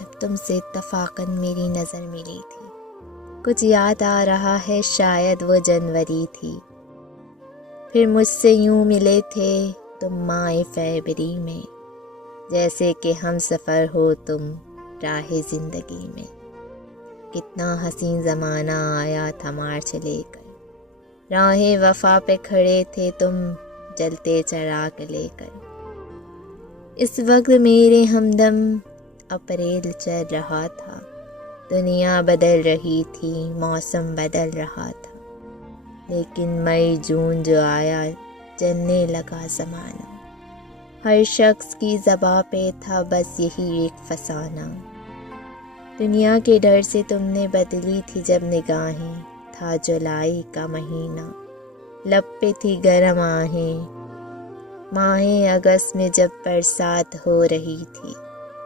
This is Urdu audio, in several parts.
جب تم سے اتفاقاً میری نظر ملی تھی۔ کچھ یاد آ رہا ہے شاید وہ جنوری تھی، پھر مجھ سے یوں ملے تھے تم ماہ فیبری میں، جیسے کہ ہم سفر ہو تم راہ زندگی میں۔ کتنا حسین زمانہ آیا تھا مارچ لے کر، راہ وفا پہ کھڑے تھے تم جلتے چراغ لے کر۔ اس وقت میرے ہمدم اپریل چل رہا تھا، دنیا بدل رہی تھی، موسم بدل رہا تھا، لیکن مئی جون جو آیا چلنے لگا زمانہ۔ ہر شخص کی زباں پہ تھا بس یہی ایک فسانہ۔ دنیا کے ڈر سے تم نے بدلی تھی جب نگاہیں، تھا جولائی کا مہینہ، لب پہ تھی گرم آہیں، ماہ اگست میں جب برسات ہو رہی تھی،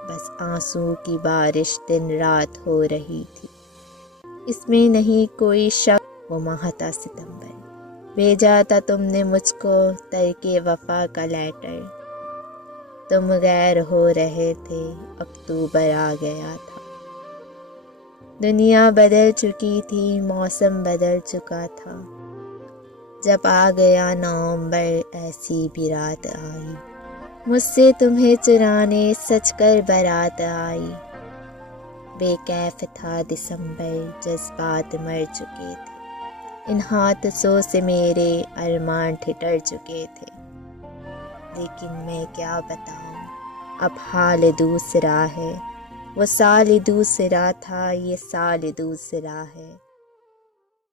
بس آنسو کی بارش دن رات ہو رہی تھی۔ اس میں نہیں کوئی شک وہ ماہ تھا ستمبر، بھیجا تھا تم نے مجھ کو ترک وفا کا لیٹر، تم غیر ہو رہے تھے اکتوبر آ گیا تھا۔ دنیا بدل چکی تھی، موسم بدل چکا تھا، جب آ گیا نومبر ایسی بھی رات آئی، مجھ سے تمہیں چرانے سچ کر برات آئی۔ بے کیف تھا دسمبر، جذبات مر چکے تھے، ان حادثوں سے میرے ارمان ٹھٹر چکے تھے، لیکن میں کیا بتاؤں اب حال دوسرا ہے، وہ سال دوسرا تھا، یہ سال دوسرا ہے۔